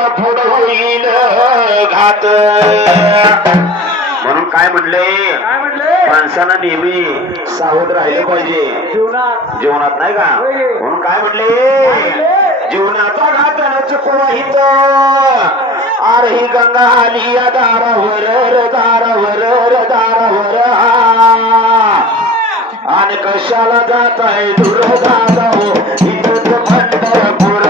जीवनाचा फोड होईल घात. म्हणून काय म्हणले? माणसानं नेहमी सावध राहिले पाहिजे. जीवनात. नाही का. म्हणून काय म्हणले? जीवनाचा घात न चुकवाहित आर ही गंगा आली या दारावर दारावर दारावर. आणि कशाला जात आहे दूर दादा हो इथंच पंढरपूर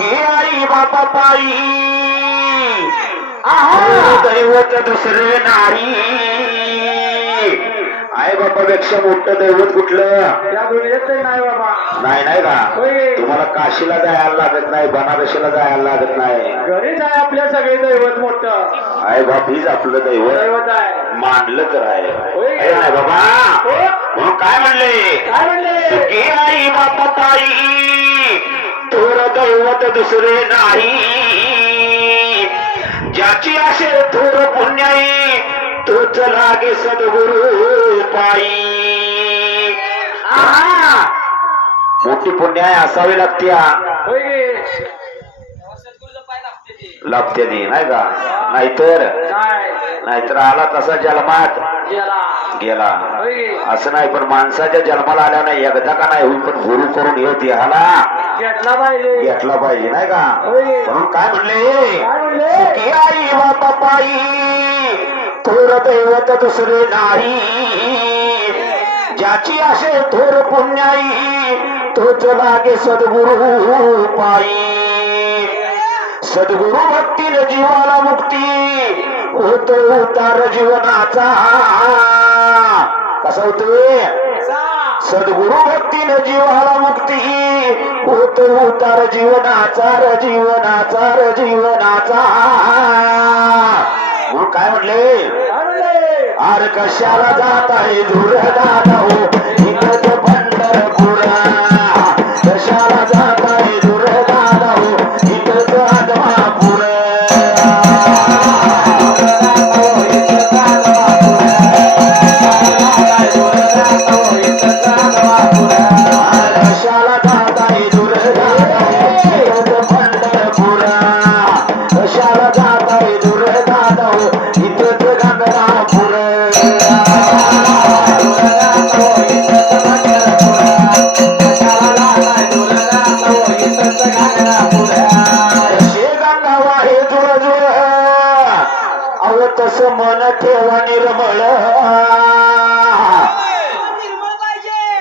हे आई बापा पायी दैवत दुसरे नाही आई बापापेक्षा मोठं दैवत कुठलं? या दुनियेत नाही बाबा. नाही नाही का? होय. तुम्हाला काशीला जायला लागत नाही बनारसीला जायला लागत नाही. घरीच आहे आपल्या सगळे दैवत मोठं. आई बाप हीच आपलं दैवत. दैवत आहे. मानलं तर आहे. होय. आहे नाही बाबा? हो? म्हणून काय म्हणले? काय म्हणले? हे आई बापा ताई. थोर दैवत दुसरे नाही. ज्याची असेल थोर पुण्याई तोच लागे सद्गुरु पायी. आहा! मोठी पुण्याय असावी लागते. होय गे लागते ती नाही का? नाहीतर नाहीतर आला तसा जन्मात. गेला. असं नाही पण माणसाच्या जन्माला आल्या नाही एकदा का नाही होईल पण गुरु करून येत ह्याला घेतला पाहिजे. घेतला पाहिजे नाही का. म्हणून काय म्हणले? आई बापा पायी थोर दैवत दुसरे नाही. ज्याची असे थोर पुण्याई तोच लागे सद्गुरु पायी. सद्गुरु भक्तीने जीवाला मुक्ती होतो उतार जीवनाचा. कसा होतोय सद्गुरु भक्तीने जीवाला मुक्ती होतो उतार जीवनाचा र जीवनाचा र जीवनाचा. काय म्हटले आर कशाला जात आहे दूर दादा हो इथंच पंढरपूर. कशाला तस मन ठेवा निर्मळ.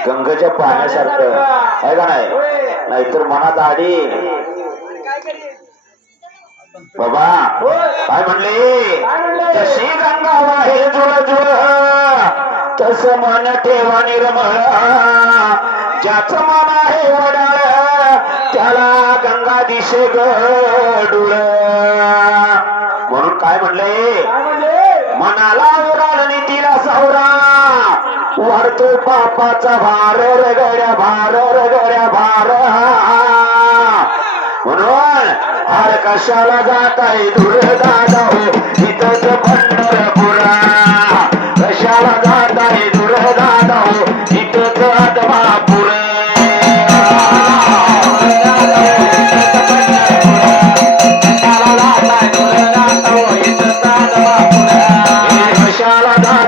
गंगेच्या पाण्यासारखं. आहे का नाही? नाहीतर मनात आडी. बाबा काय म्हणले? तशी गंगा वाहे जुळ जुळ तस मन ठेवा निर्मळ. ज्याच मन आहे वडाळ त्याला गंगा दिशे गडुळ म्हणून काय म्हणले? काय म्हणले? मनाला उडाल नीतीला सावरा. वाढतो पापाचा भार रगड्या भार रगड्या भार. म्हणून आर कशाला जात आहे दूर दादा हो इथंच पंढरपूर कशाला जात आहे दूर दादा हो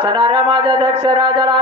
असणाऱ्या माझ्या दक्ष राजाला